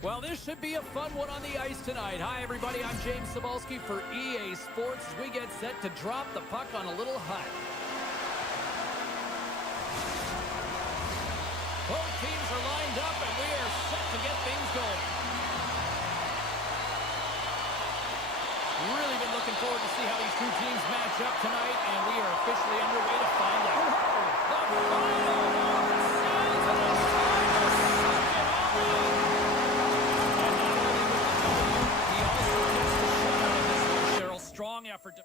Well, this should be a fun one on the ice tonight. Hi, everybody. I'm James Cebulski for EA Sports as we get set to drop the puck on a little hut. Both teams are lined up, and we are set to get things going. Really been looking forward to see how these two teams match up tonight, and we are officially underway to find out. The final horn sounds, and it's time to suck it all in. And not only with the W, he also gets the shutout in this one, Cheryl. Strong effort to...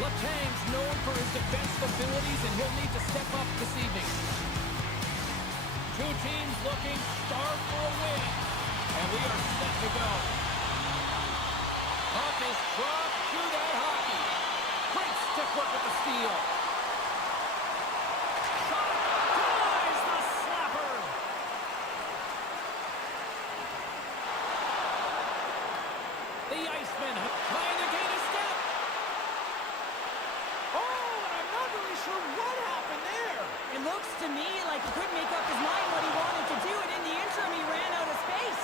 Letang's known for his defensive abilities, and he'll need to step up this evening. Two teams looking starved for a win, and we are set to go. Puck is dropped to that hockey. Great stick work with the steal. Shot denies the slapper. The Iceman trying to gain a step. Sure what happened there. It looks to me like he couldn't make up his mind what he wanted to do, and in the interim, he ran out of space.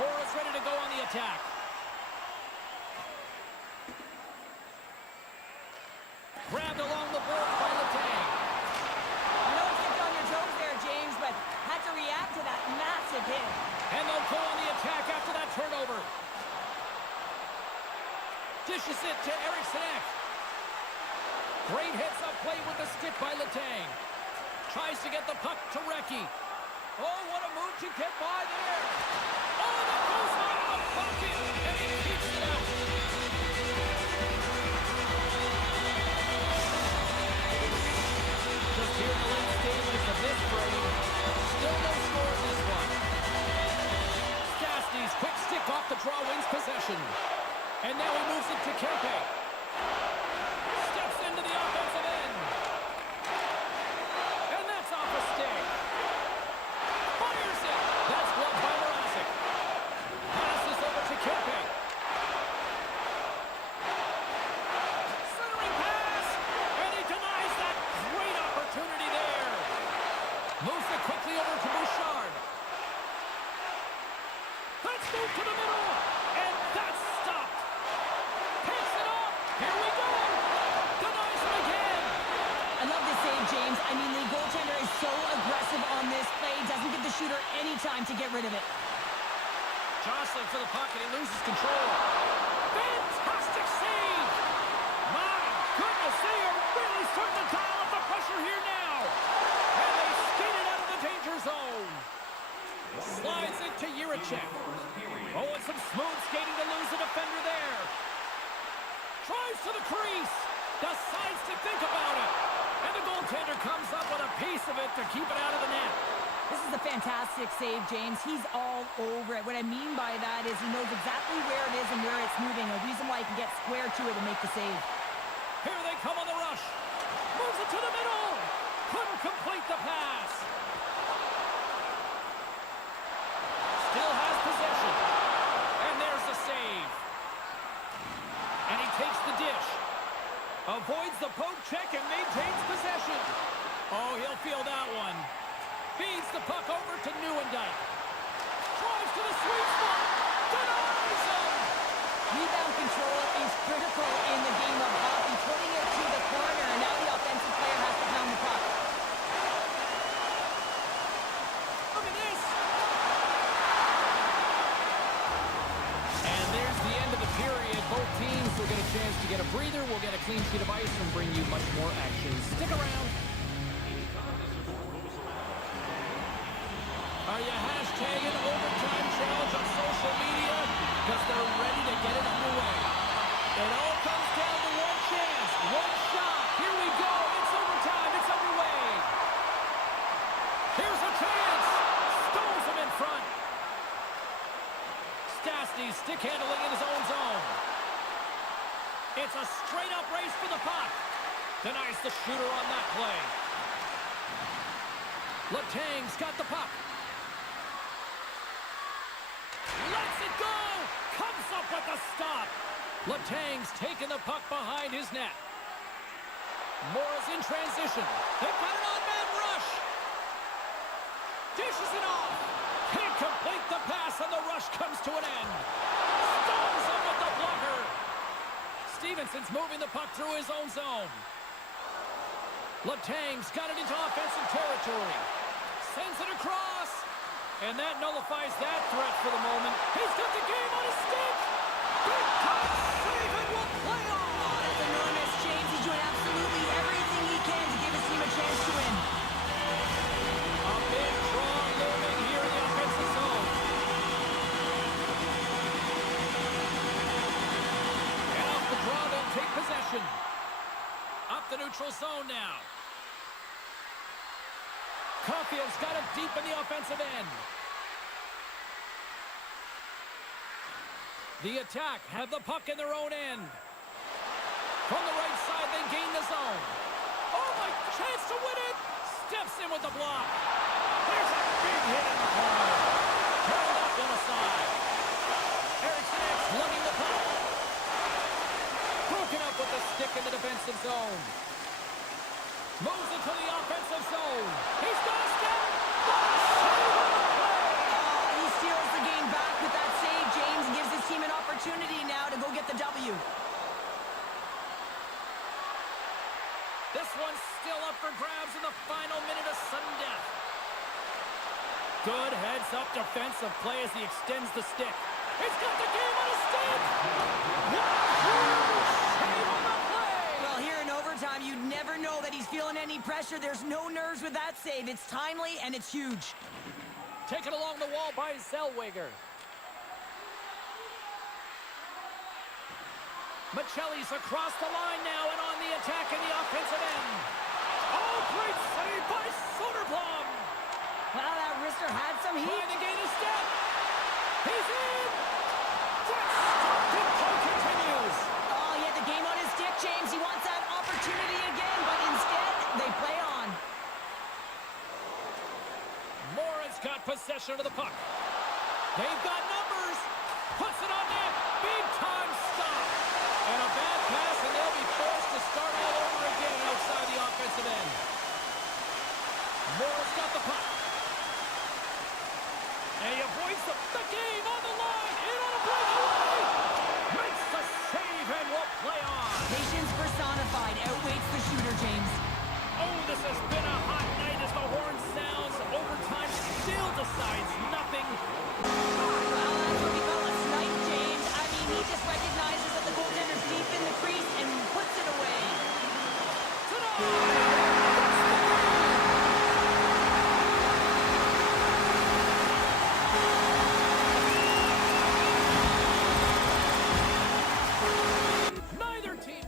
Morris ready to go on the attack. Grabbed along the boards by Letang. I know it's kept on your toes there, James, but had to react to that massive hit. And they'll go on the attack after that turnover. Dishes it to Eriksson. Great hits up play with the stick by Letang. Tries to get the puck to Recchi. Oh, what a move to get by there. Oh, that goes out of the bucket, and he keeps it out. Just here in the late stages of this frame. Still no score in this one. Stastny's quick stick off the draw wins possession. And now he moves it to Kempe. Steps into the offensive end. And that's off a stick. Fires it. That's blocked by Morasic. Passes over to Kempe. Centering pass. And he denies that great opportunity there. Moves it quickly over shooter anytime to get rid of it. Jostling for the puck, and he loses control. Fantastic save! My goodness, they are really starting to dial up the pressure here now. And they skate it out of the danger zone. Slides it to Jiricek. Oh, and some smooth skating to lose the defender there. Drives to the crease. Decides to think about it. And the goaltender comes up with a piece of it to keep it out of the net. This is a fantastic save, James. He's all over it. What I mean by that is he knows exactly where it is and where it's moving. A reason why he can get square to it and make the save. Here they come on the rush. Moves it to the middle. Couldn't complete the pass. Still has possession. And there's the save. And he takes the dish. Avoids the poke check and maintains possession. Oh, he'll feel that one. Feeds the puck over to Nieuwendyk. Drives to the sweet spot. Denies him. Rebound control is critical in the game of hockey. Putting it to the corner, and now the offensive player has to pound the puck. Look at this. And there's the end of the period. Both teams will get a chance to get a breather. We'll get a clean sheet of ice and bring you much more action. Stick around. Are you hashtagging overtime challenge on social media? Because they're ready to get it underway. It all comes down to one chance, one shot. Here we go. It's overtime. It's underway. Here's a chance. Stones him in front. Stastny stick handling in his own zone. It's a straight-up race for the puck. Denies the shooter on that play. Letang's got the puck. Lets it go! Comes up with the stop! Letang's taking the puck behind his net. Morris in transition. They've got an on-man rush! Dishes it off! Can't complete the pass, and the rush comes to an end. Stones him with the blocker! Stevenson's moving the puck through his own zone. Letang's got it into offensive territory. Sends it across! And that nullifies that threat for the moment. He's got the game on his stick! Big time save and will play on! Oh, that's enormous, James. He's doing absolutely everything he can to give his team a chance to win. A big draw looming here in the offensive zone. And off the draw, they'll take possession. Up the neutral zone now. Caulfield's got it deep in the offensive end. The attack have the puck in their own end. From the right side, they gain the zone. Oh, my chance to win it! Steps in with the block. There's a big hit in the corner. Turn that one aside. Eriksson X lugging the puck. Broken up with the stick in the defensive zone. Moves into the offensive zone. He's got a step. He steals the game back with that save, James, and gives his team an opportunity now to go get the W. This one's still up for grabs in the final minute of sudden death. Good heads-up defensive play as he extends the stick. He's got the game on his stick. What a huge save on the play. Well, here in overtime, you'd never know that he's feeling any pressure. There's no nerves with that save. It's timely, and it's huge. Taken along the wall by Zellweger. Michelli's across the line now and on the attack in the offensive end. Oh, great save by Soderblom. Well, that wrister had some heat. Trying to gain a step. He's in. That's stopped and play continues. Oh, he had the game on his stick, James. He wants that opportunity again, but instead, they play on. Morin's got possession of the puck. They've got numbers. Puts it on net. Big time stop. And a bad pass, and they'll be forced to start all over again outside the offensive end. Morin's got the puck. And he avoids the game on the line. In on a breakaway. Makes the save and will play on. Patience personified outweighs the shooter, James. Oh, this has been a hot night as the horn sounds. Overtime still decided. Neither team.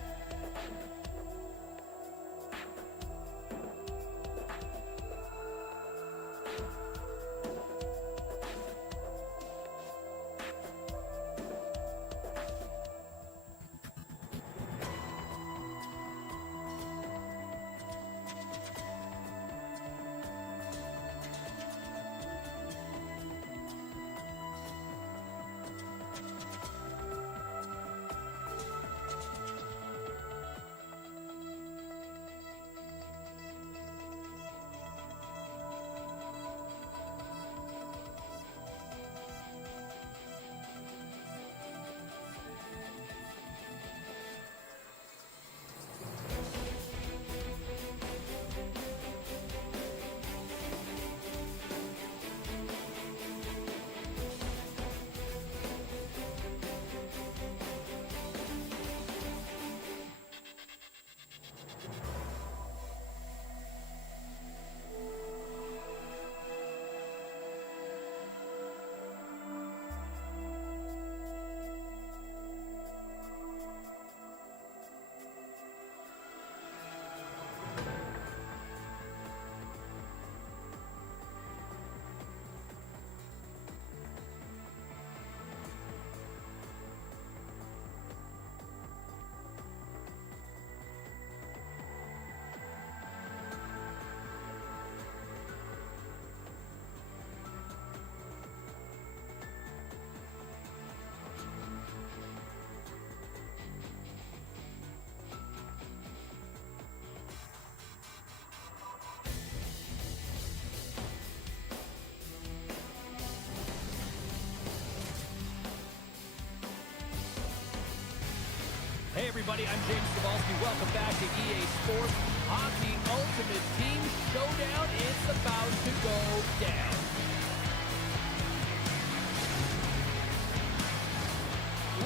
Hey everybody, I'm James Cebulski. Welcome back to EA Sports Hockey Ultimate Team Showdown. It's about to go down.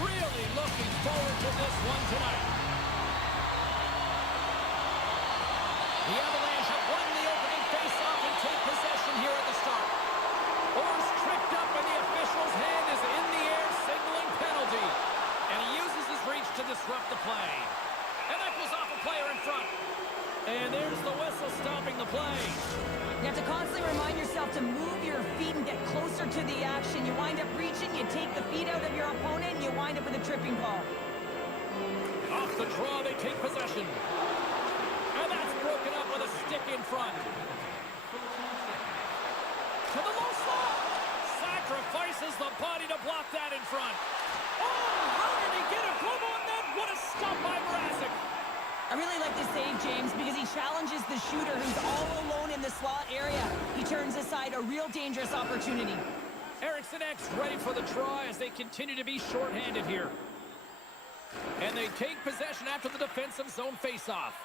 Really looking forward to this one tonight. The Avalanche have won the opening faceoff and take possession here at the start. Orr's tripped up and the official's hand is in the air signaling penalty. And he uses his reach to disrupt the play. And that goes off a player in front. And there's the whistle stopping the play. You have to constantly remind yourself to move your feet and get closer to the action. You wind up reaching, you take the feet out of your opponent, and you wind up with a tripping ball. Off the draw, they take possession. And that's broken up with a stick in front. To the low slot. Sacrifices the body to block that in front. Oh, how did he get a glove on that? What a stop by Mrazek. I really like this save, James, because he challenges the shooter who's all alone in the slot area. He turns aside a real dangerous opportunity. Eriksson X ready for the try as they continue to be shorthanded here. And they take possession after the defensive zone faceoff.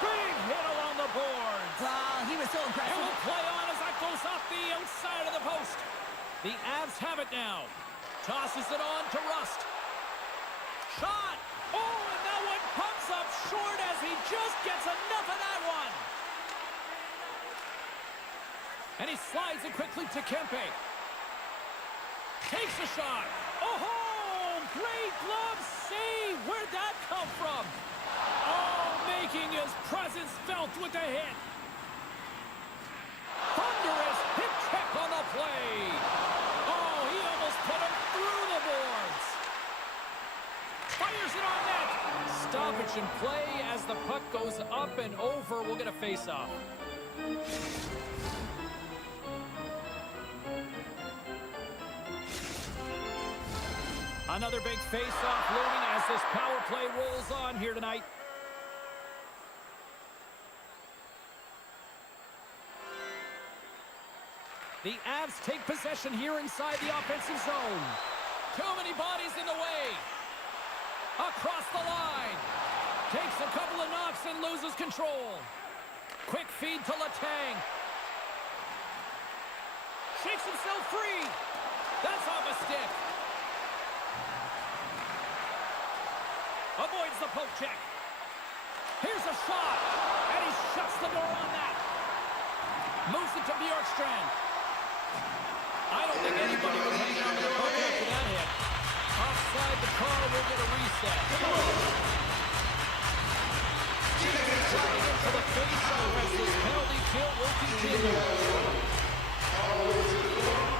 Big hit along the boards. Wow, he was so And impressive. will play on as that goes off the outside of the post. The Avs have it now. Tosses it on to Rust. Shot. Oh, and that one comes up short as he just gets enough of that one. And he slides it quickly to Kempe. Takes a shot. Oh, great glove save. Where'd that come from? Oh, making his presence felt with the hit. Thunderous hit check on the play. Oh, he almost put him through the boards. Fires it on net. Stoppage in play as the puck goes up and over. We'll get a face-off. Another big face-off looming as this power play rolls on here tonight. The Avs take possession here inside the offensive zone. Too many bodies in the way. Across the line. Takes a couple of knocks and loses control. Quick feed to Letang. Shakes himself free. That's off a stick. Avoids the poke check. Here's a shot, and he shuts the door on that. Moves it to Bjorkstrand. I don't think anybody was hanging on to the puck after that hit. Offside the call, we'll get a reset. Sliding into the face-off as this penalty kill will continue.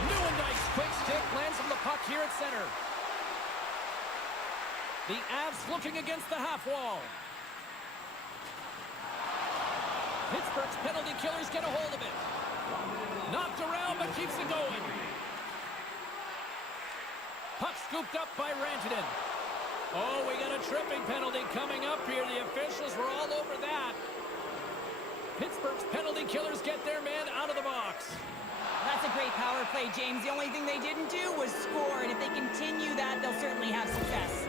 Newendike's quick stick lands on the puck here at center. The Avs looking against the half wall. Pittsburgh's penalty killers get a hold of it. Knocked around, but keeps it going. Puck scooped up by Rantanen. Oh, we got a tripping penalty coming up here. The officials were all over that. Pittsburgh's penalty killers get their man out of the box. That's a great power play, James. The only thing they didn't do was score, and if they continue that, they'll certainly have success.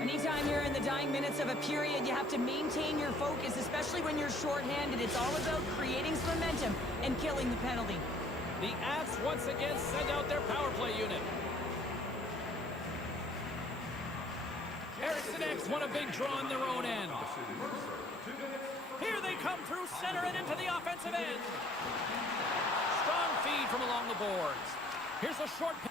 Anytime you're in the dying minutes of a period, you have to maintain your focus, especially when you're shorthanded. It's all about creating some momentum and killing the penalty. The Avs once again send out their power play unit. Eriksson X won a big draw on their own end. Here they come through center and into the offensive end. Strong feed from along the boards. Here's a short pass.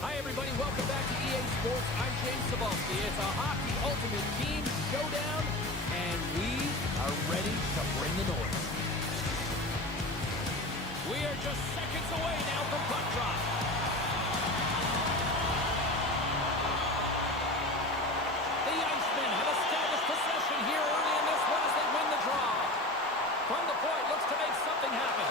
Hi, everybody. Welcome back to EA Sports. I'm James Cebulski. It's a Hockey Ultimate Team Showdown, and we are ready to bring the noise. We are just seconds away now from puck drop. The Icemen have established possession here early in this one as they win the draw. From the point, looks to make something happen.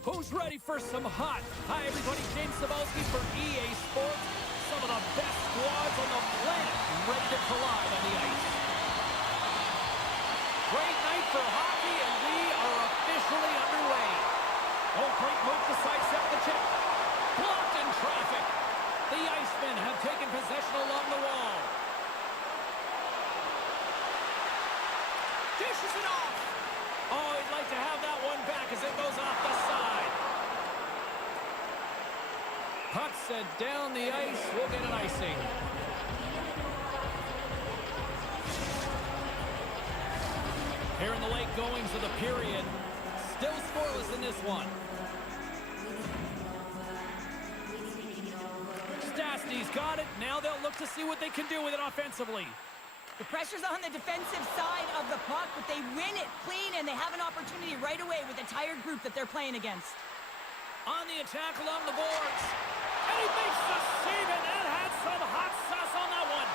Who's ready for some hot? Hi, everybody. James Cebulski for EA Sports. Some of the best squads on the planet ready to collide on the ice. Great night for hockey, and we are officially underway. Oh, great move to sidestep the chip. Blocked in traffic. The Icemen have taken possession along the wall. Dishes it off. Oh, he'd like to have that one back as it goes off the side. Puck sent down the ice. We'll get an icing. Here in the late goings of the period. Still scoreless in this one. Stastny's got it. Now they'll look to see what they can do with it offensively. The pressure's on the defensive side of the puck, but they win it clean, and they have an opportunity right away with the tired group that they're playing against. On the attack along the boards. And he makes the save, and that had some hot sauce on that one.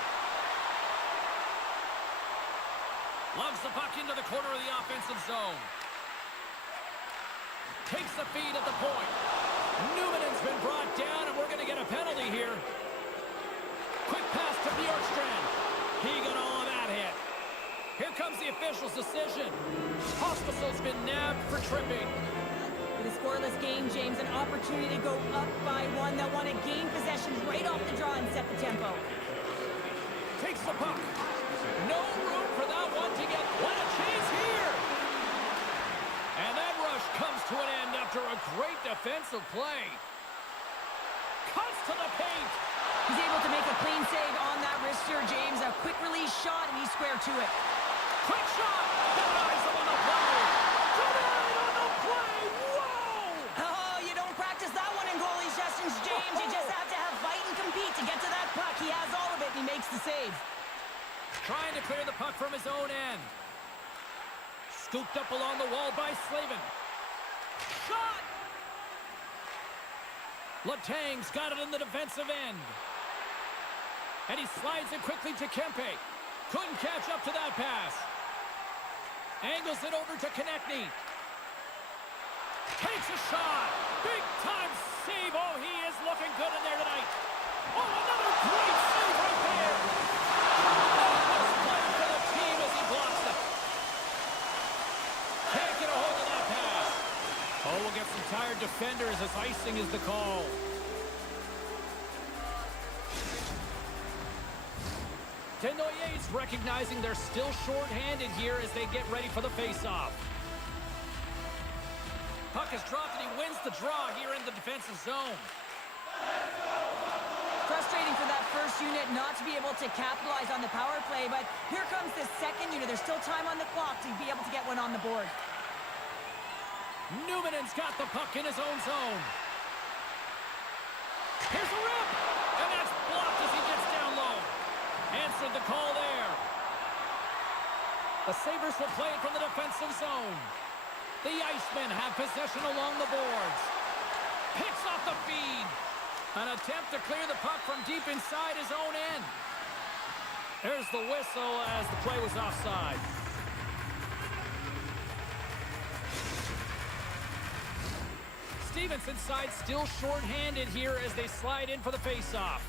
Loves the puck into the corner of the offensive zone. Takes the feed at the point. Newman's been brought down, and we're going to get a penalty here. Quick pass to Bjorkstrand. He got all of that hit. Here comes the official's decision. Hospital's been nabbed for tripping. With a scoreless game, James, an opportunity to go up by one. They'll want to gain possession right off the draw and set the tempo. Takes the puck. No room for that one to get. What a chance here! And that rush comes to an end after a great defensive play. Cuts to the paint. He's able to make a clean save on that wrister, James. A quick release shot, and he's square to it. Quick shot! Denies him on the play! Denied on the play! Whoa! Oh, you don't practice that one in goalie sessions, James. You just have to have fight and compete to get to that puck. He has all of it, and he makes the save. Trying to clear the puck from his own end. Scooped up along the wall by Slavin. Shot! Letang's got it in the defensive end. And he slides it quickly to Kempe. Couldn't catch up to that pass. Angles it over to Konechny. Takes a shot. Big time save. Oh, he is looking good in there tonight. Oh, another great save right there. Almost playing for the team as he blocks it. Can't get a hold of that pass. Oh, we'll get some tired defenders as icing is the call. Desnoyers recognizing they're still short-handed here as they get ready for the face-off. Puck is dropped and he wins the draw here in the defensive zone. Frustrating for that first unit not to be able to capitalize on the power play, but here comes the second unit. There's still time on the clock to be able to get one on the board. Newman's got the puck in his own zone. Here's a rip! And that's blocked as he gets down low. Answered the call there. The Sabres will play it from the defensive zone. The Icemen have possession along the boards. Picks off the feed. An attempt to clear the puck from deep inside his own end. There's the whistle as the play was offside. Stevens inside, still short-handed here as they slide in for the face-off.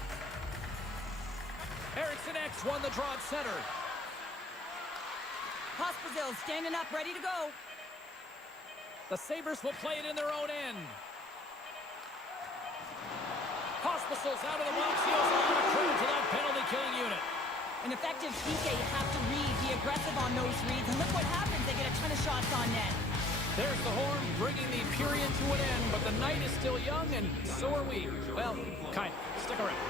Eriksson X won the draw at center. Hospital standing up, ready to go. The Sabres will play it in their own end. Hospital's out of the box. He has a lot of credit to that penalty-killing unit. An effective PK, you have to read, be aggressive on those reads, and look what happens. They get a ton of shots on net. There's the horn, bringing the period to an end, but the night is still young, and so are we. Well, kind of. Stick around.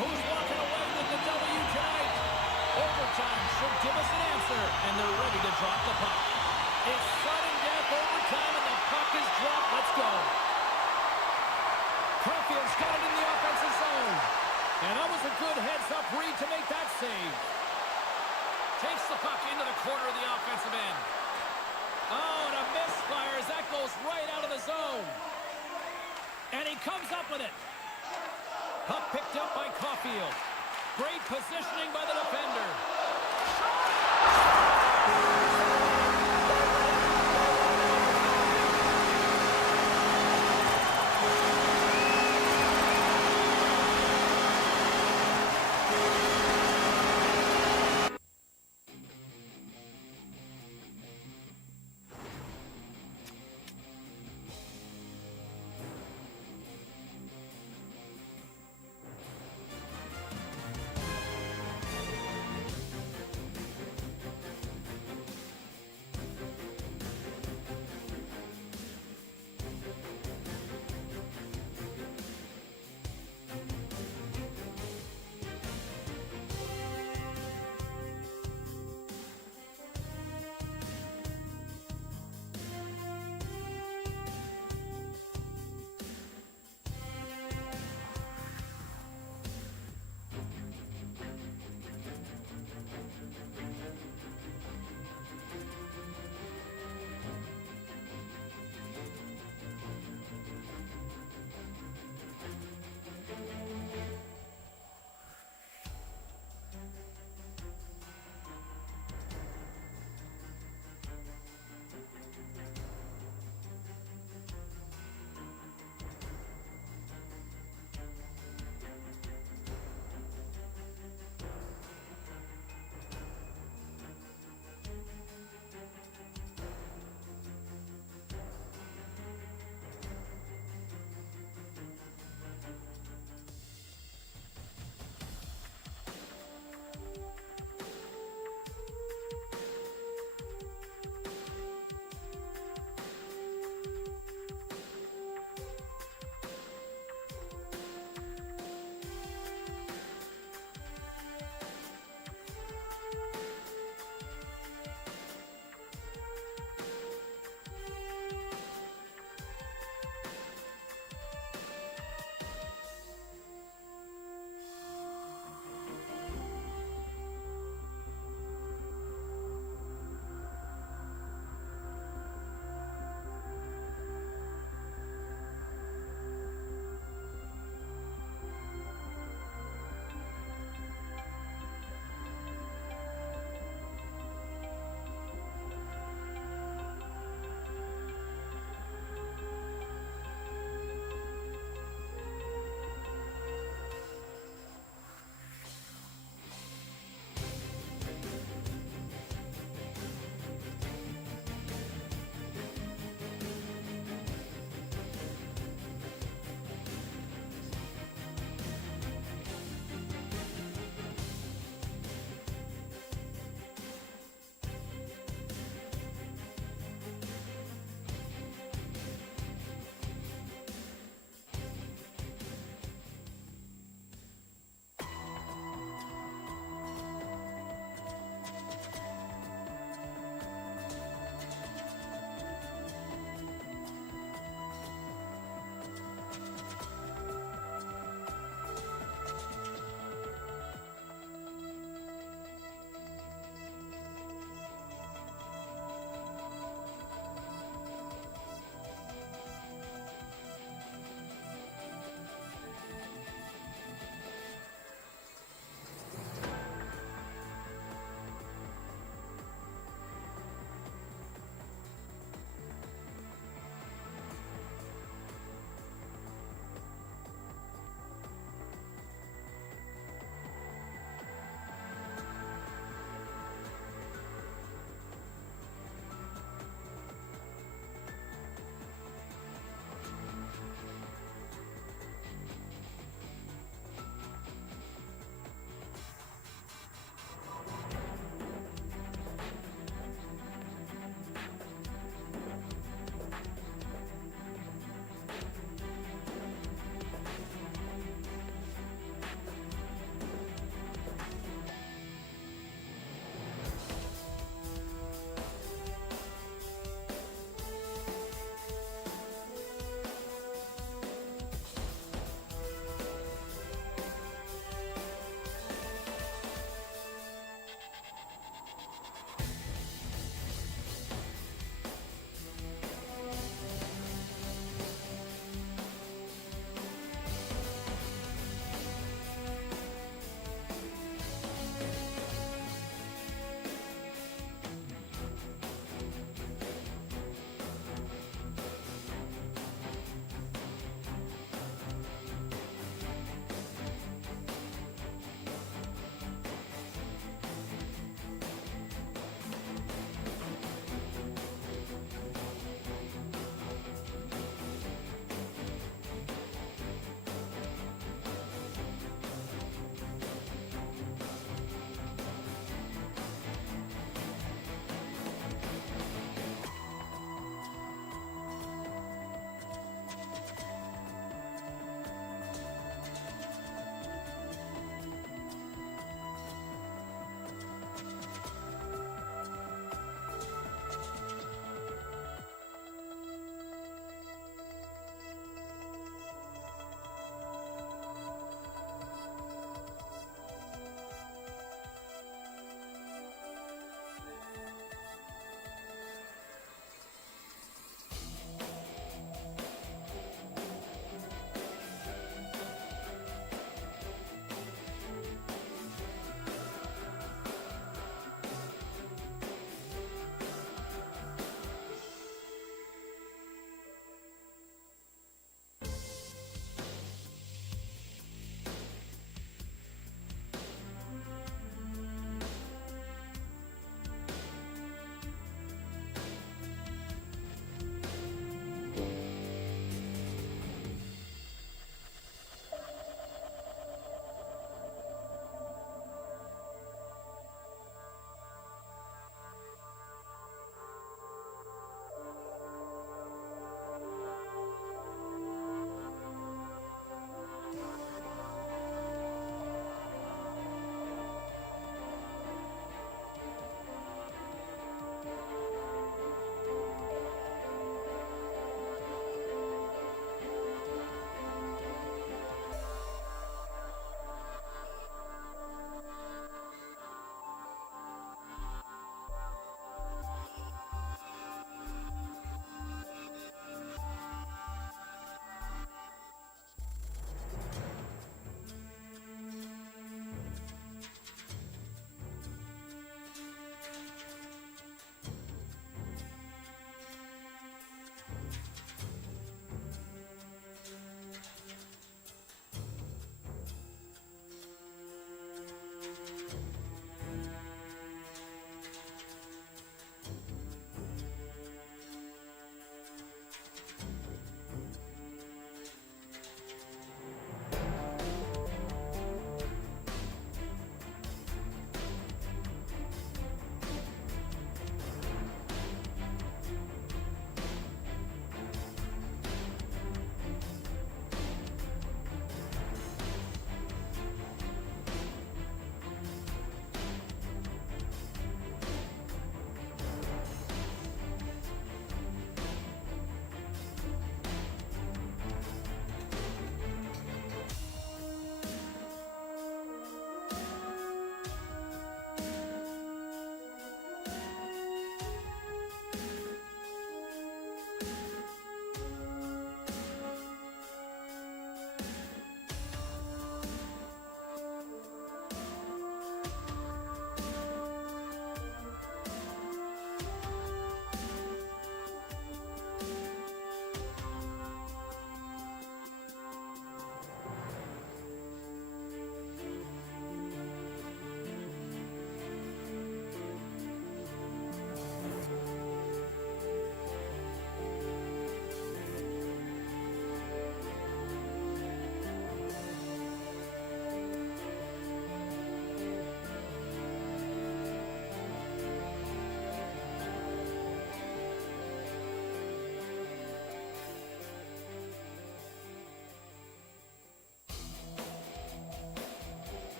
Who's walking away with the W tonight? Overtime should give us an answer, and they're ready to drop the puck. It's sudden death overtime, and the puck is dropped. Let's go. Caulfield's got it in the offensive zone. And that was a good heads-up read to make that save. Takes the puck into the corner of the offensive end. Oh, and a misfire as that goes right out of the zone. And he comes up with it. Puck picked up by Caulfield. Great positioning by the defender.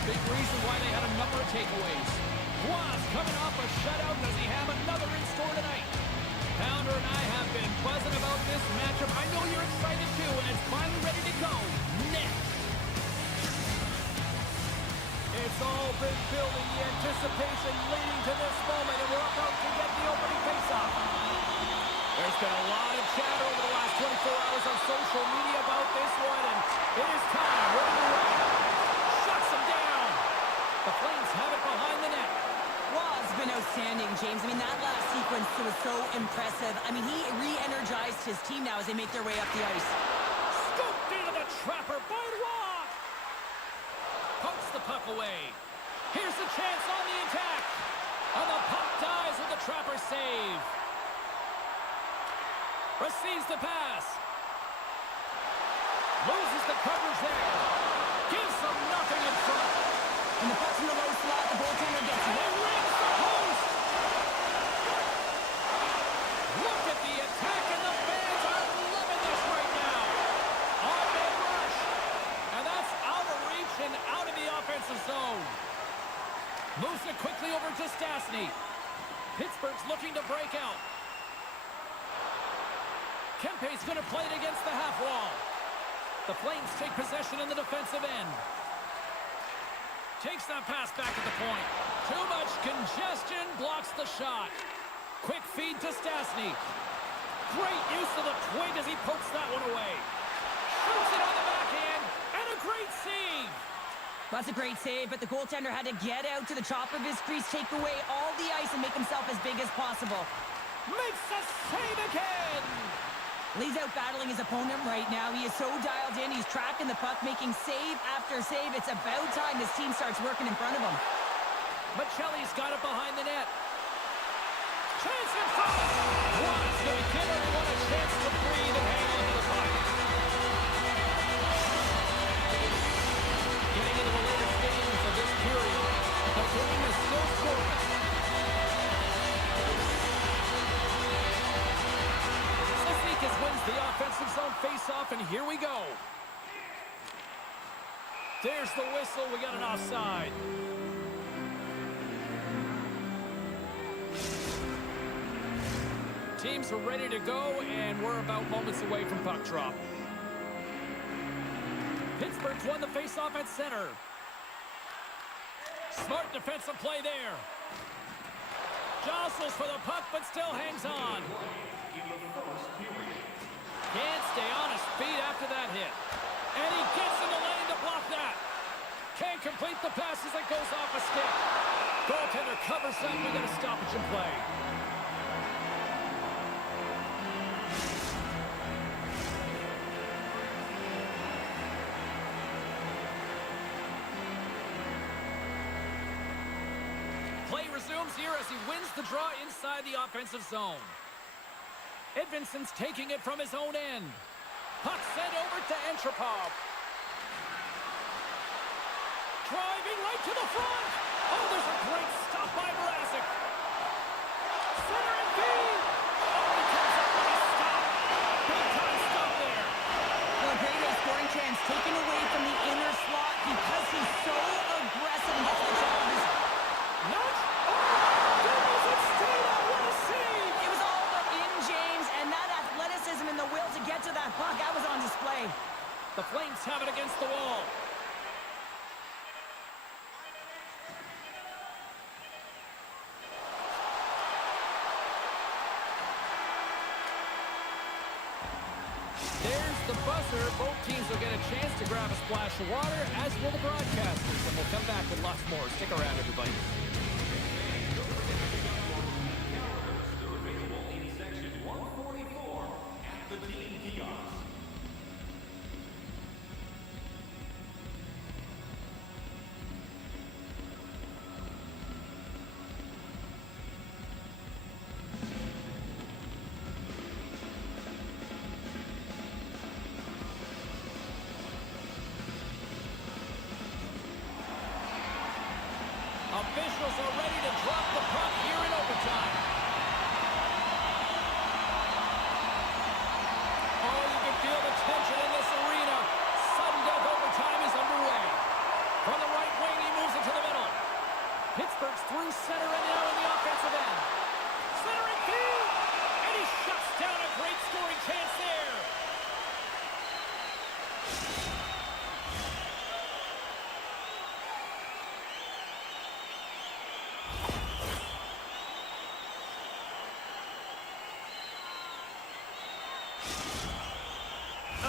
a big reason why they had a number of takeaways. Was coming off a shutout. Does he have another in store tonight? Pounder and I have been buzzing about this matchup. I know you're excited too, and it's finally ready to go. Next. It's all been building, the anticipation leading to this moment, and we're about to get the opening faceoff. There's been a lot of chatter over the last 24 hours on social media about this one, and it is time. Ready to rock. Shuts him down. The Flames have it behind the net. Waugh's been outstanding, James. I mean, that last sequence was so impressive. I mean, he re-energized his team now as they make their way up the ice. Scooped into the trapper by Waugh. Pokes the puck away. Here's the chance on the attack. And the puck dies with the trapper save. Receives the pass. Loses the coverage there. Gives them nothing in front. And the puck's in the low slot. The goaltender gets it. It rings the post. Look at the attack, and the fans are loving this right now. On mid rush. And that's out of reach and out of the offensive zone. Moves it quickly over to Stastny. Pittsburgh's looking to break out. Kempe's going to play it against the half wall. The Flames take possession in the defensive end. Takes that pass back at the point. Too much congestion, blocks the shot. Quick feed to Stastny. Great use of the twig as he pokes that one away. Shoots it on the backhand, and a great save. That's a great save, but the goaltender had to get out to the top of his crease, take away all the ice, and make himself as big as possible. Makes a save again. He's out battling his opponent right now. He is so dialed in. He's tracking the puck, making save after save. It's about time his team starts working in front of him. Michelli's got it behind the net. Chance in front. One's going to give everyone a chance to breathe and hang on to the puck. Getting into the later stages of this period. The game is still scoreless. Wins the offensive zone face-off, and here we go. There's the whistle. We got an offside. Teams are ready to go, and we're about moments away from puck drop. Pittsburgh's won the face-off at center. Smart defensive play there. Jostles for the puck, but still hangs on. Can't stay on his feet after that hit. And he gets in the lane to block that. Can't complete the pass as it goes off a stick. Goaltender covers that. We got a stoppage in play. Play resumes here as he wins the draw inside the offensive zone. Edvinson's taking it from his own end. Puck sent over to Entropov. Driving right to the front. Oh, there's a great stop by Mrazek. Center and feed. Oh, he comes up with a stop. Big time stop there. Well, a great scoring chance taken away from the inner slot because he's so aggressive and gets the top of his... Not. Oh, goodness, it stayed out. What a save. It was all but in, James, and that athleticism and the will to get to that puck, that was on display. The Flames have it against the wall. There's the buzzer. Both teams will get a chance to grab a splash of water, as will the broadcasters. And we'll come back with lots more. Stick around, everybody. Officials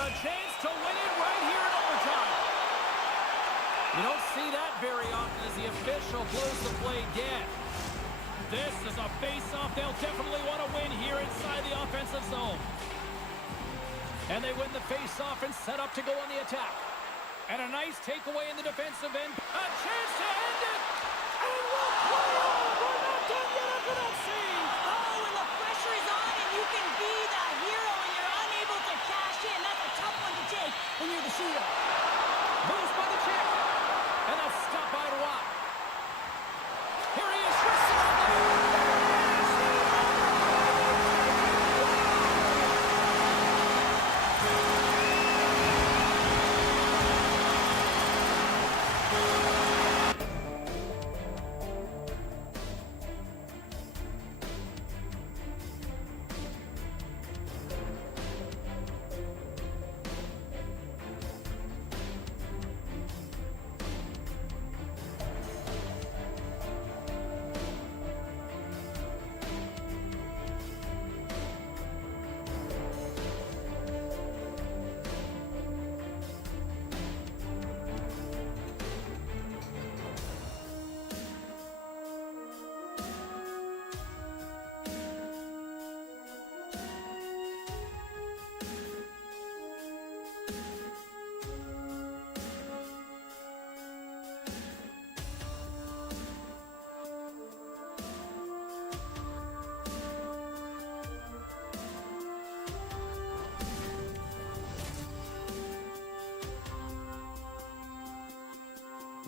A chance to win it right here in overtime. You don't see that very often as the official blows the play dead. This is a face-off they'll definitely want to win here inside the offensive zone. And they win the face-off and set up to go on the attack. And a nice takeaway in the defensive end. A chance to end it! And we'll play on! We're not done yet after that save! Oh, when the pressure is on and you can be the hero and you're unable to cash in. That's a tough one to take when you're the shooter. Moves by the check. And that's stopped by Roy. Here he is.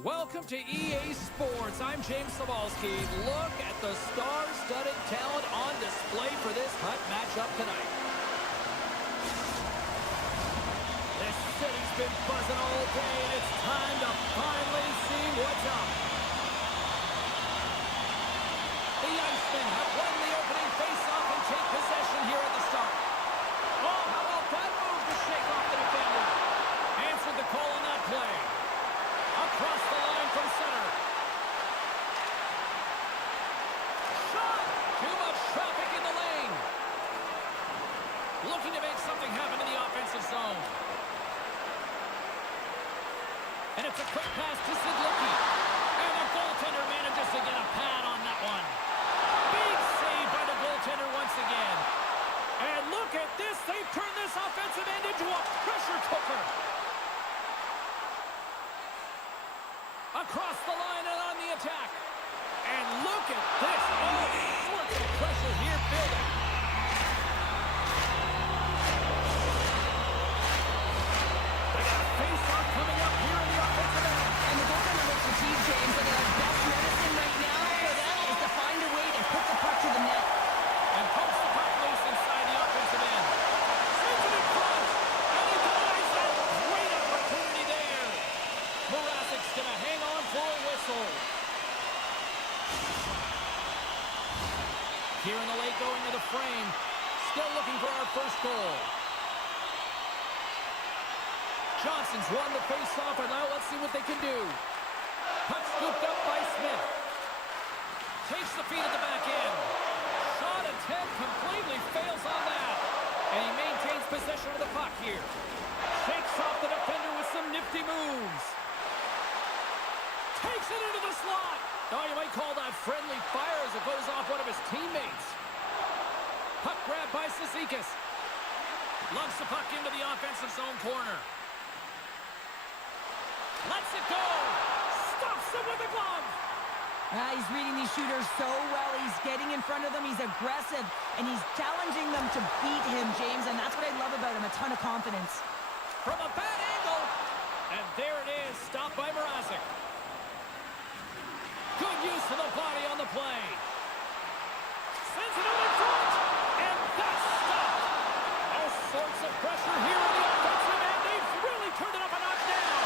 Welcome to EA Sports. I'm James Sabalski. Look at the star-studded talent on display for this hot matchup tonight. This city's been buzzing all day, and it's time to finally see what's up. The Icemen have won the opening face-off and take possession here at the start. Oh, how about that move to shake off the defender? Answered the call on that play. Across the line from center. Shot! Too much traffic in the lane. Looking to make something happen in the offensive zone. And it's a quick pass to Sidlicki. And the goaltender manages to get a pad on that one. Big save by the goaltender once again. And look at this. They've turned this offensive end into a pressure cooker. Across the line and on the attack. And look at this. All sorts of pressure here building. They got a face-off coming up here in the offensive end. And the goaltender looks fatigued, James, and their best medicine right now for them is to find a way to put the puck to the net. And pumps the puck loose inside the offensive end. Sends it in front. And he denies that. Great opportunity there. Morasic's going to hang on for a whistle. Here in the late going to the frame. Still looking for our first goal. Johnson's won the face-off, and now let's see what they can do. Puck scooped up by Smith. Takes the feed at the back end. Shot attempt completely fails on that. And he maintains possession of the puck here. Shakes off the defender with some nifty moves. Takes it into the slot. Oh, you might call that friendly fire as it goes off one of his teammates. Puck grab by Cizikas. Lugs the puck into the offensive zone corner. Lets it go. Stops it with a glove. He's reading these shooters so well. He's getting in front of them. He's aggressive, and he's challenging them to beat him, James, and that's what I love about him, a ton of confidence. From a bad angle. And there it is. Stopped by Morasic. Good use of the body on the play. Sends it out in front. And that's stopped. All sorts of pressure here in the offensive end. They've really turned it up a notch now.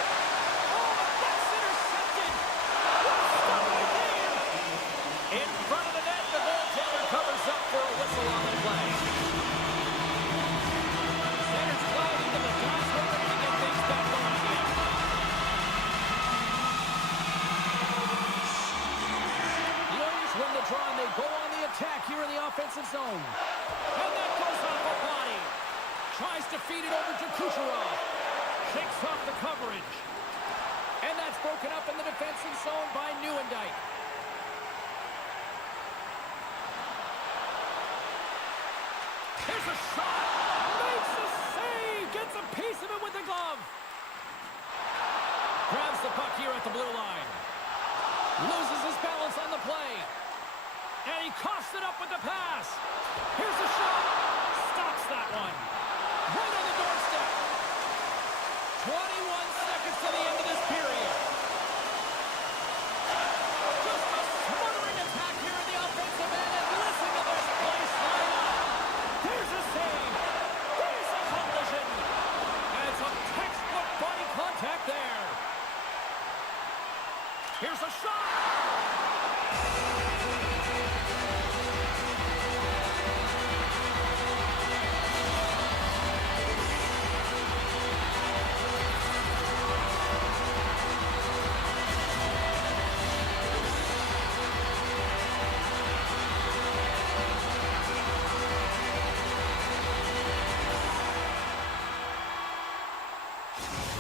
Oh, that's intercepted. What a stop right there. In front of the net, the goaltender covers up for a whistle on the play. Center's gliding to the dots, hoping to get things back going again. Win the draw, and they go on the attack here in the offensive zone. And that goes off a body. Tries to feed it over to Kucherov. Shakes off the coverage. And that's broken up in the defensive zone by Nieuwendyk. Here's a shot. Makes a save. Gets a piece of it with the glove. Grabs the puck here at the blue line. Loses his balance on the play. And he coughs it up with the pass. Here's a shot. Stops that one. Right on the doorstep. 21 seconds to the end of this period. Just a smothering attack here in the offensive end. And listen to this place line up. There's a save. There's a collision. And some textbook body contact there. Here's a shot.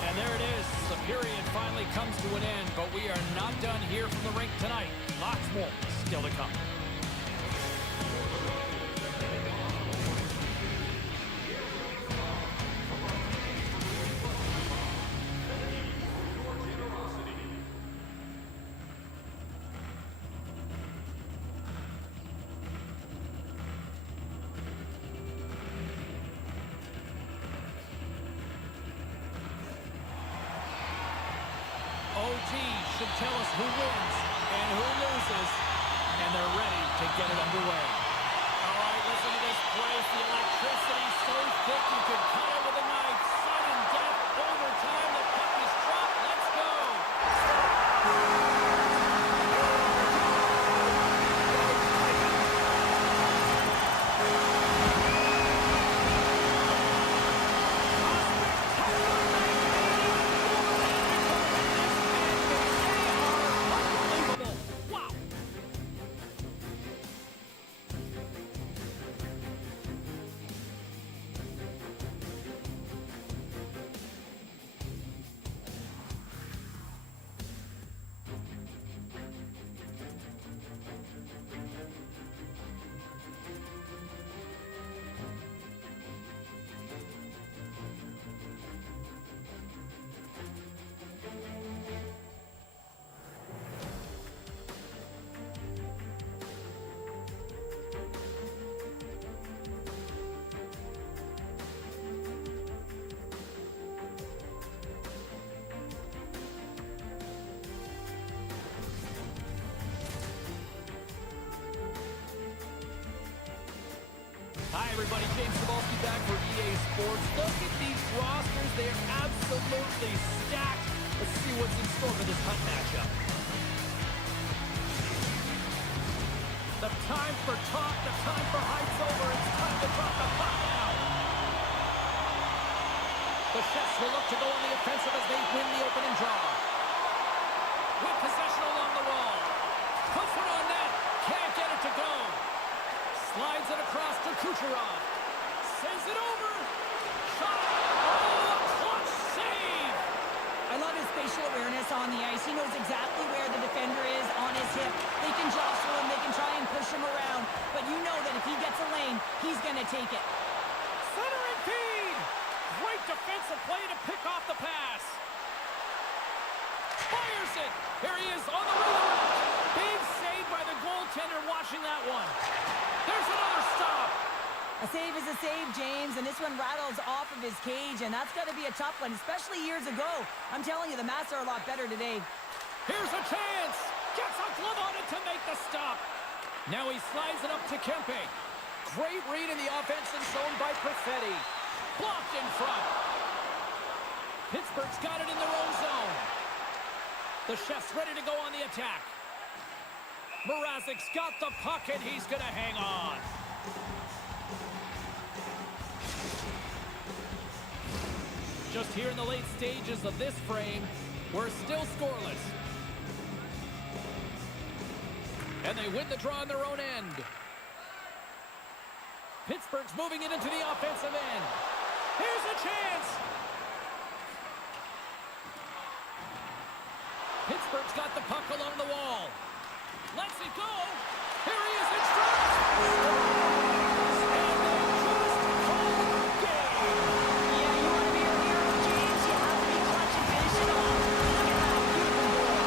And there it is. The period finally comes to an end, but we are not done here from the rink tonight. Lots more still to come. OT should tell us who wins and who loses, and they're ready to get it underway. All right, listen to this place. The electricity so thick you could cut it with a knife. Sudden death, overtime. The puck is dropped. Let's go. Wow. Hi, everybody. James Cebulski back for EA Sports. Look at these rosters. They are absolutely stacked. Let's see what's in store for this hunt matchup. The time for talk, the time for heights over. It's time to drop the puck now. The Chefs will look to go on the offensive as they win the opening draw. With possession along the wall. Puts it on net. Can't get it to go. Slides it across to Kucherov. Sends it over. Shot. Oh, a clutch save. I love his spatial awareness on the ice. He knows exactly where the defender is on his hip. They can jostle him. They can try and push him around. But you know that if he gets a lane, he's going to take it. Centering feed. Great defensive play to pick off the pass. Fires it. Here he is on the rebound. Big save by the goaltender watching that one. There's another stop. A save is a save, James, and this one rattles off of his cage, and that's got to be a tough one, especially years ago. I'm telling you, the Mats are a lot better today. Here's a chance. Gets a glove on it to make the stop. Now he slides it up to Kempe. Great read in the offensive zone by Perfetti. Blocked in front. Pittsburgh's got it in their own zone. The Chefs ready to go on the attack. Mrazek's got the puck, and he's going to hang on. Just here in the late stages of this frame, we're still scoreless. And they win the draw on their own end. Pittsburgh's moving it into the offensive end. Here's a chance. Pittsburgh's got the puck along the wall. Lets it go. Here he is in front. And they just called game. Yeah, you want to be a hero, James? You have to be clutch and finish it off. Look at that beautiful goal.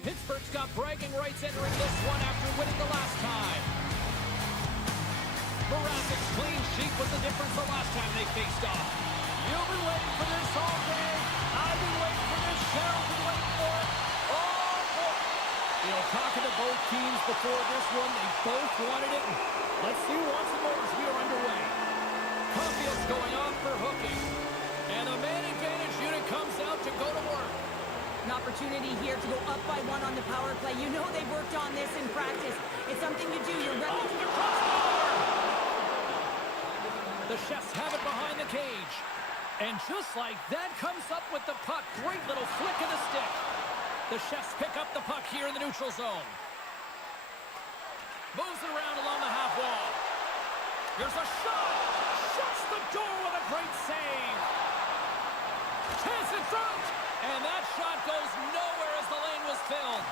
Pittsburgh's got bragging rights entering this one after winning the last time. Mrazek's clean sheet was the difference the last time they faced off. You've been waiting for this all day. I've been waiting for this. Cheryl's been waiting for it. Oh, boy. You know, talking to both teams before this one, they both wanted it. Let's see who wants the more as we are underway. Caulfield's going on for hooking. And the man advantage unit comes out to go to work. An opportunity here to go up by one on the power play. You know they've worked on this in practice. It's something you do. You're ready. Off the crossbar! The Chefs have it behind the cage. And just like that, comes up with the puck. Great little flick of the stick. The Chefs pick up the puck here in the neutral zone. Moves it around along the half wall. Here's a shot. Shuts the door with a great save. Chance in front. And that shot goes nowhere as the lane was filled.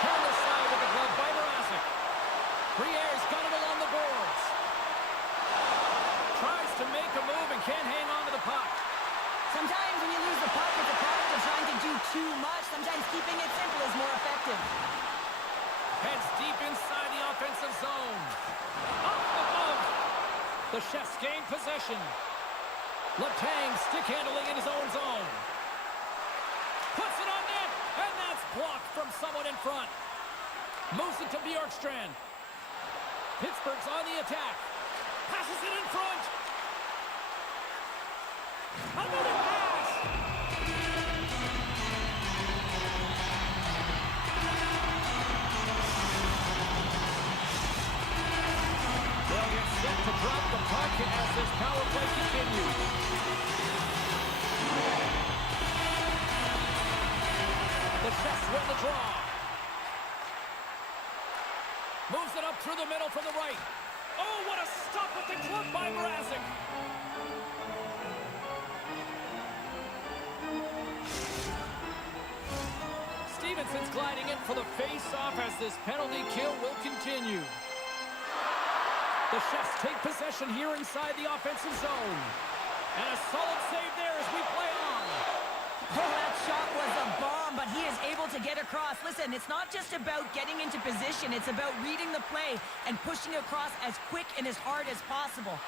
Turned aside with the glove by Mrazek. Briere's got it along the boards. Tries to make a move and can't hang on to the puck. Sometimes when you lose the puck, it's a product of trying to do too much. Sometimes keeping it simple is more effective. Heads deep inside the offensive zone. Off the bump. The Chefs gain possession. Letang stick handling in his own zone. Puts it on net, and that's blocked from someone in front. Moves it to Bjorkstrand. Pittsburgh's on the attack. Passes it in front. Another pass. They'll get set to drop the puck as this power play continues. The Chefs win the draw. Moves it up through the middle from the right. Oh, what a stop with the glove by Mrazek. Stevenson's gliding in for the face-off as this penalty kill will continue. The Chefs take possession here inside the offensive zone. And a solid save there as we play on. Oh, that shot was a bomb, but he is able to get across. Listen, it's not just about getting into position. It's about reading the play and pushing across as quick and as hard as possible.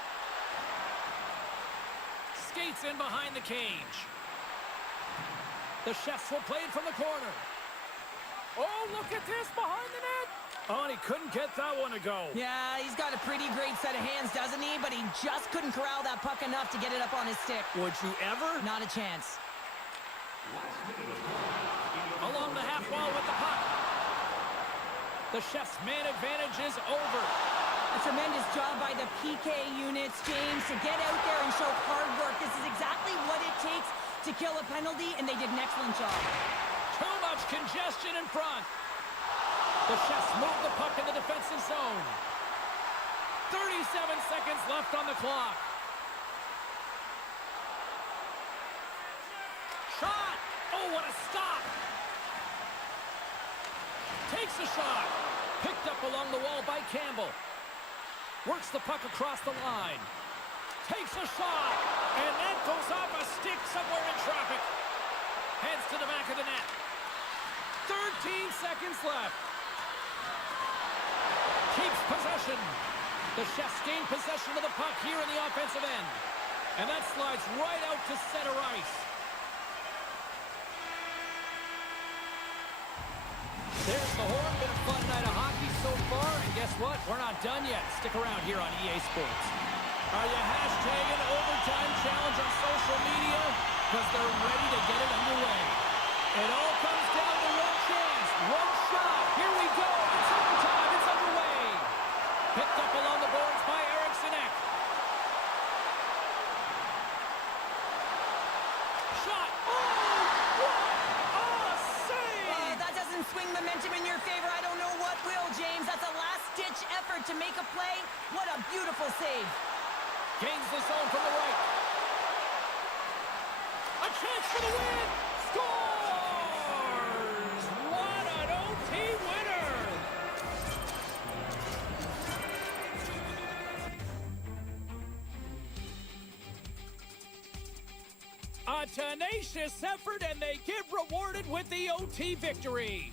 Skates in behind the cage. The Chefs will play it from the corner. Oh, look at this behind the net. Oh, and he couldn't get that one to go. Yeah, he's got a pretty great set of hands, doesn't he? But he just couldn't corral that puck enough to get it up on his stick. Would you ever? Not a chance. Along the half wall with the puck. The Chefs' man advantage is over. A tremendous job by the PK units, James, to get out there and show hard work. This is exactly what it takes to kill a penalty, and they did an excellent job. Too much congestion in front. The Chefs move the puck in the defensive zone. 37 seconds left on the clock. Shot! Oh, what a stop! Takes a shot. Picked up along the wall by Campbell. Works the puck across the line. Takes a shot. And that goes off a stick somewhere in traffic. Heads to the back of the net. 13 seconds left. Keeps possession. The Chefs gain possession of the puck here in the offensive end. And that slides right out to center ice. There's the horn. Been a fun night of hockey so far. And guess what? We're not done yet. Stick around here on EA Sports. Are you hashtagging overtime challenge on social media? Because they're ready to get it underway. It all comes down to one chance, one shot. Here we go. It's overtime. It's underway. Picked up along the boards by Eriksson. Shot. Oh, what a save! That doesn't swing momentum in your favor. I don't know what will, James. That's a last-ditch effort to make a play. What a beautiful save. Gains the zone from the right. A chance for the win. Scores! What an OT winner! A tenacious effort, and they get rewarded with the OT victory.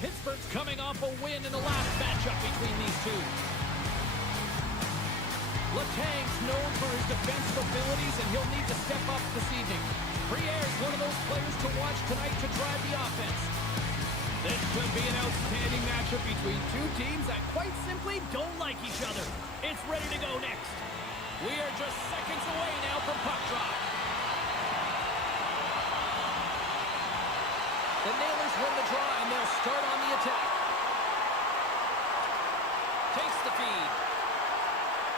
Pittsburgh's coming off a win in the last matchup between these two. Letang's known for his defensive abilities, and he'll need to step up this evening. Briere's one of those players to watch tonight to drive the offense. This could be an outstanding matchup between two teams that quite simply don't like each other. It's ready to go next. We are just seconds away now from puck drop. The Nailers win the draw, and they'll start on the attack. Takes the feed.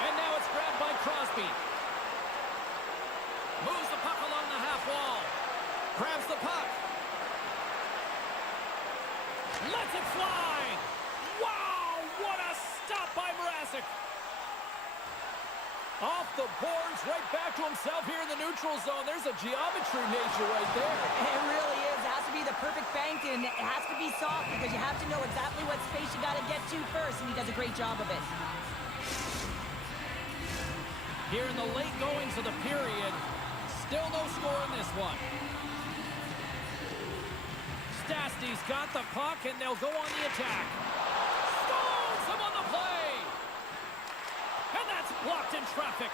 And now it's grabbed by Crosby. Moves the puck along the half wall. Grabs the puck. Lets it fly. Wow, what a stop by Mrazek. Off the boards, right back to himself here in the neutral zone. There's a geometry major right there. It really is. It has to be the perfect bank, and it has to be soft because you have to know exactly what space you got to get to first, and he does a great job of it. Here in the late goings of the period, still no score in this one. Stastny's got the puck, and they'll go on the attack. Stones him on the play! And that's blocked in traffic.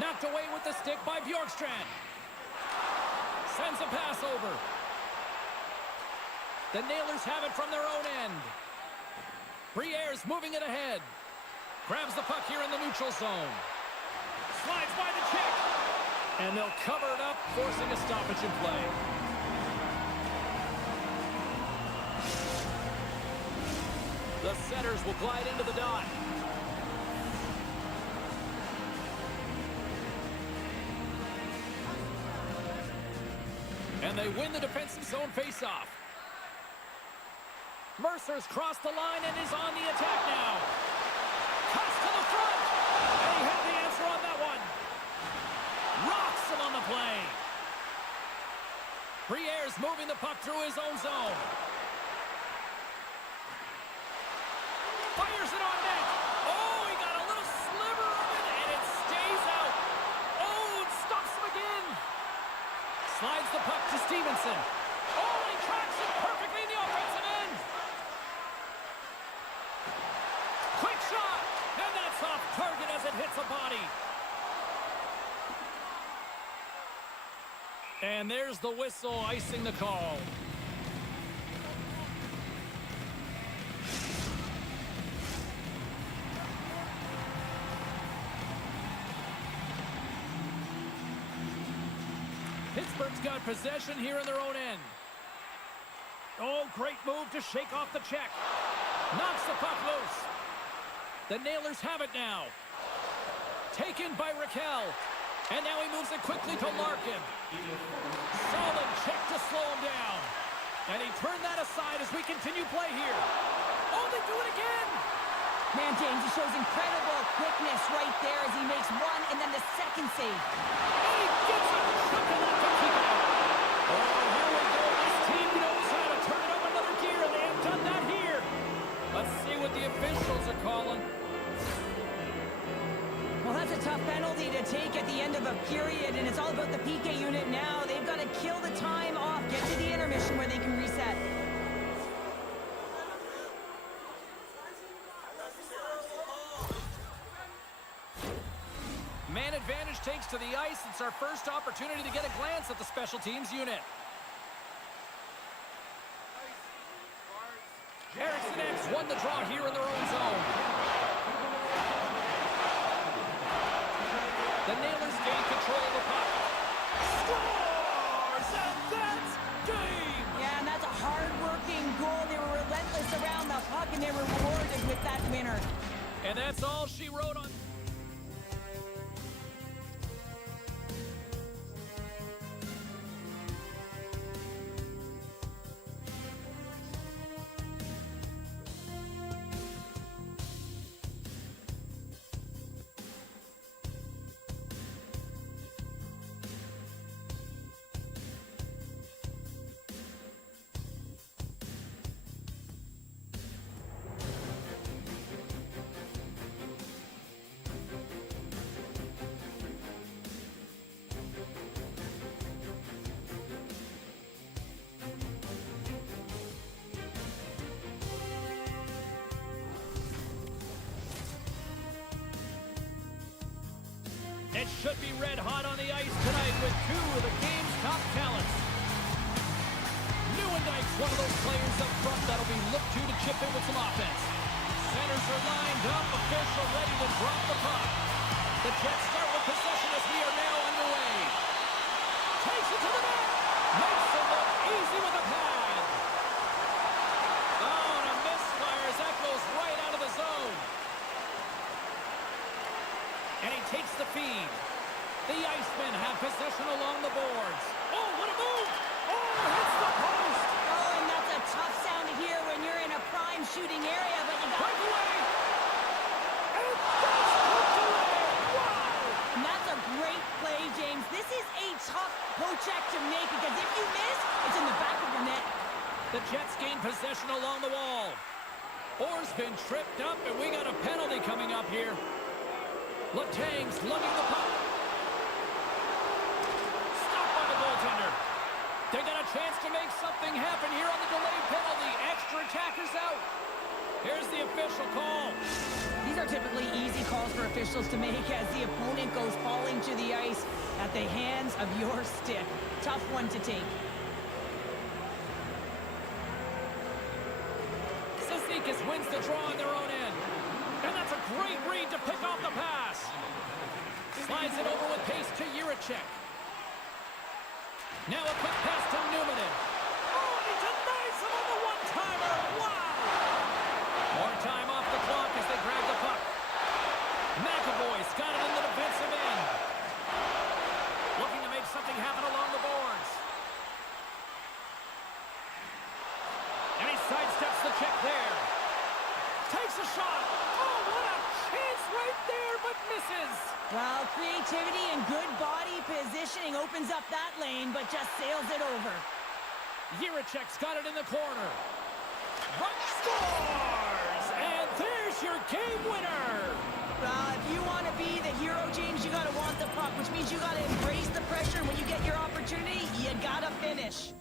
Knocked away with the stick by Bjorkstrand. Sends a pass over. The Nailers have it from their own end. Briere's moving it ahead. Grabs the puck here in the neutral zone. Slides by the check. And they'll cover it up, forcing a stoppage in play. The setters will glide into the dot. And they win the defensive zone faceoff. Mercer's crossed the line and is on the attack now. Cuts to the front. And he had the answer on that one. Rocks him on the play. Briere's moving the puck through his own zone. Fires it on net. Oh, he got a little sliver of it, and it stays out. Oh, it stops him again. Slides the puck to Stevenson. Oh, he tracks it perfectly in the offensive end. Quick shot, and that's off target as it hits a body. And there's the whistle icing the call. Pittsburgh's got possession here in their own end. Oh, great move to shake off the check. Knocks the puck loose. The Nailers have it now. Taken by Raquel. And now he moves it quickly to Larkin. Solid check to slow him down. And he turned that aside as we continue play here. Oh, they do it again. Man, James, he shows incredible quickness right there as he makes one and then the second save. And he gets it. Chucking that to keep it out. Oh, here we go. This team knows how to turn it up another gear, and they have done that here. Let's see what the officials are calling. Well, that's a tough penalty to take at the end of a period, and it's all about the PK unit now. They've got to kill the time off, get to the intermission where they can reset. Man advantage takes to the ice. It's our first opportunity to get a glance at the special teams unit. Erickson X won the draw here in their own zone. The Nailers gain control of the puck. Scores! And that's game! Yeah, and that's a hard-working goal. They were relentless around the puck, and they were rewarded with that winner. And that's all she wrote on... It should be red hot on the ice tonight with two of the game's top talents. Nieuwendyke's one of those players up front that'll be looked to chip in with some offense. Centers are lined up, official ready to drop the puck. The Jets start with possession as we are now underway. Takes it to the net. Makes it look easy with a pad. Oh, and a misfire as that goes right out of the zone. And he takes the feed. The Icemen have possession along the boards. Oh, what a move! Oh, hits the post! Oh, and that's a tough sound to hear when you're in a prime shooting area, but you got... Breakaway! And that's hooked away! Wow! And that's a great play, James. This is a tough poke-check to make because if you miss, it's in the back of the net. The Jets gain possession along the wall. Orr's been tripped up, and we got a penalty coming up here. Letang's lugging the puck. Stopped by the goaltender. They got a chance to make something happen here on the delayed penalty. Extra attackers out. Here's the official call. These are typically easy calls for officials to make as the opponent goes falling to the ice at the hands of your stick. Tough one to take. Cizikas wins the draw on their own end. And that's a great read to pick off the pass. Slides it over with pace to Jiricek. Now a quick pass to Numanen. Oh, he denies him on the one-timer. Wow! More time off the clock as they grab the puck. McAvoy's got it in the defensive end. Looking to make something happen along the boards. And he sidesteps the check there. Takes a shot. Oh, what a chance right there, but misses. Well, creativity and good body positioning opens up that lane, but just sails it over. Jiricek's got it in the corner. Scores! And there's your game winner. If you want to be the hero, James, you got to want the puck, which means you got to embrace the pressure. When you get your opportunity, you got to finish.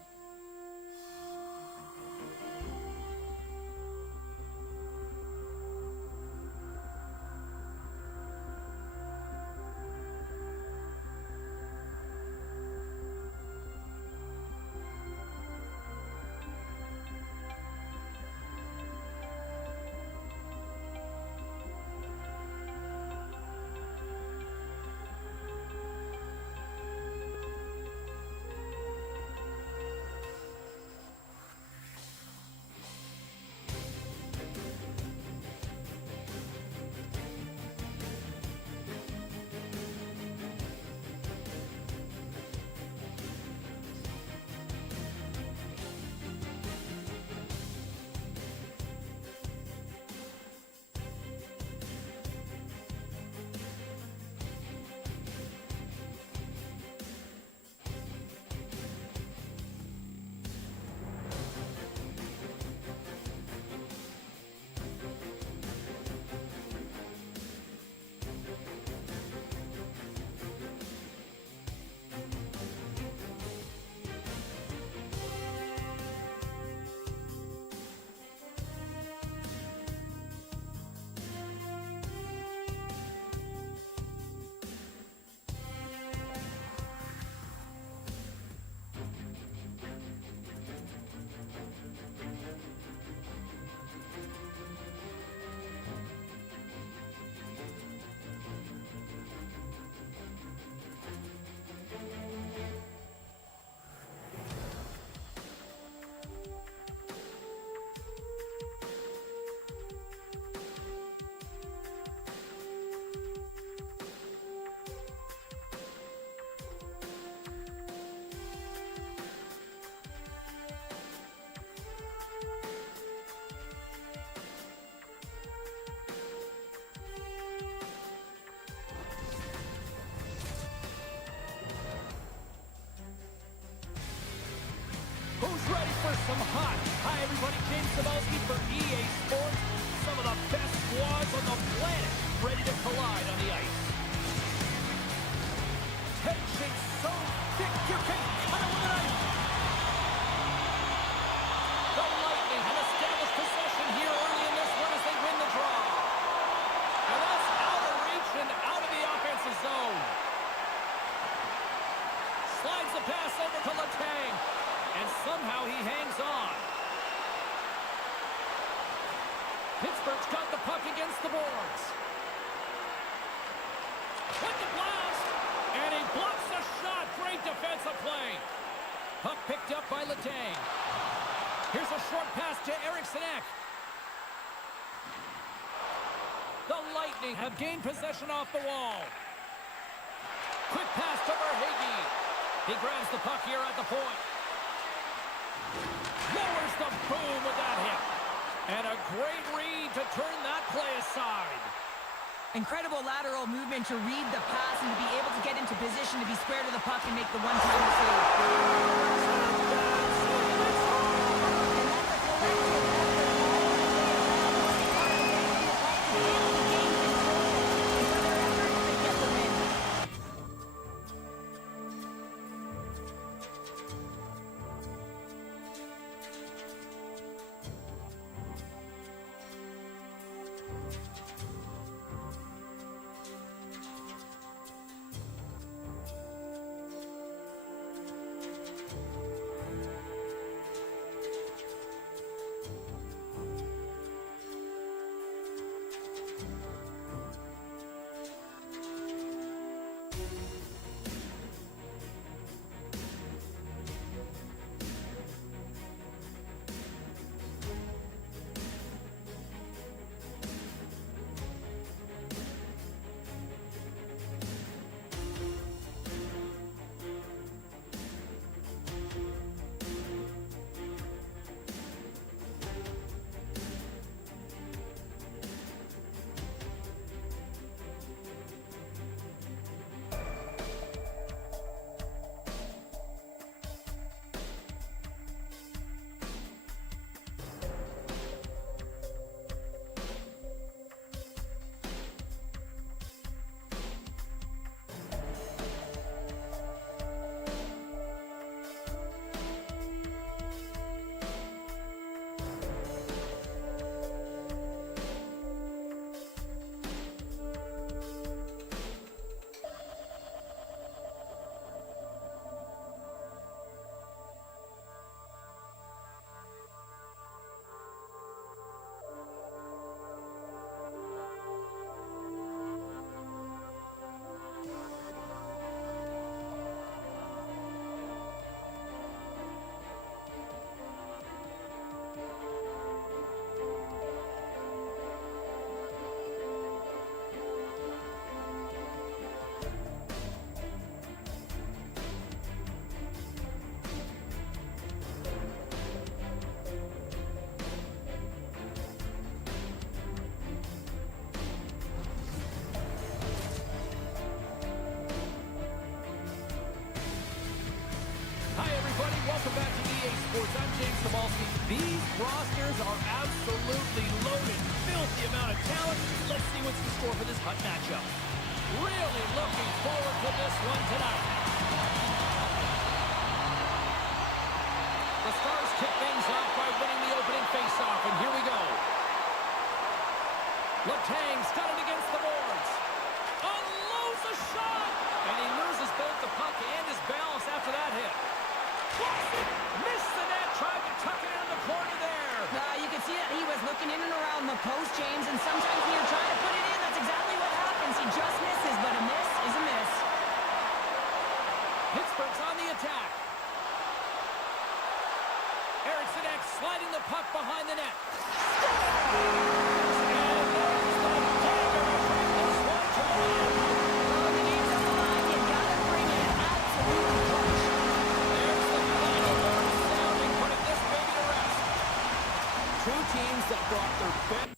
ready for some hot. Hi, everybody. James Cebulski for EA Sports. Some of the best squads on the planet ready to collide on the ice. Tension so thick you can cut it with a knife. The Lightning have established possession here early in this one as they win the draw. And that's out of reach and out of the offensive zone. Slides the pass over to Letang. And somehow he hangs on. Pittsburgh's got the puck against the boards. With the blast. And he blocks the shot. Great defensive play. Puck picked up by Letang. Here's a short pass to Eriksson. The Lightning have gained possession off the wall. Quick pass to Verhaeghe. He grabs the puck here at the point. Lowers the boom with that hit. And a great read to turn that play aside. Incredible lateral movement to read the pass and to be able to get into position to be square to the puck and make the one-time save. Welcome back to EA Sports. I'm James Cebulski. These rosters are absolutely loaded. Filthy amount of talent. Let's see what's in store for this hot matchup. Really looking forward to this one tonight. The Stars kick things off by winning the opening faceoff, and here we go. Letang's got it against the boards. Unloads a shot! And he loses both the puck and his balance after that hit. Missed the net, tried to tuck it in the corner there. You can see that he was looking in and around the post, James, and sometimes when you're trying to put it in, that's exactly what happens. He just misses, but a miss is a miss. Pittsburgh's on the attack. Eriksson sliding the puck behind the net. Two teams that brought their best.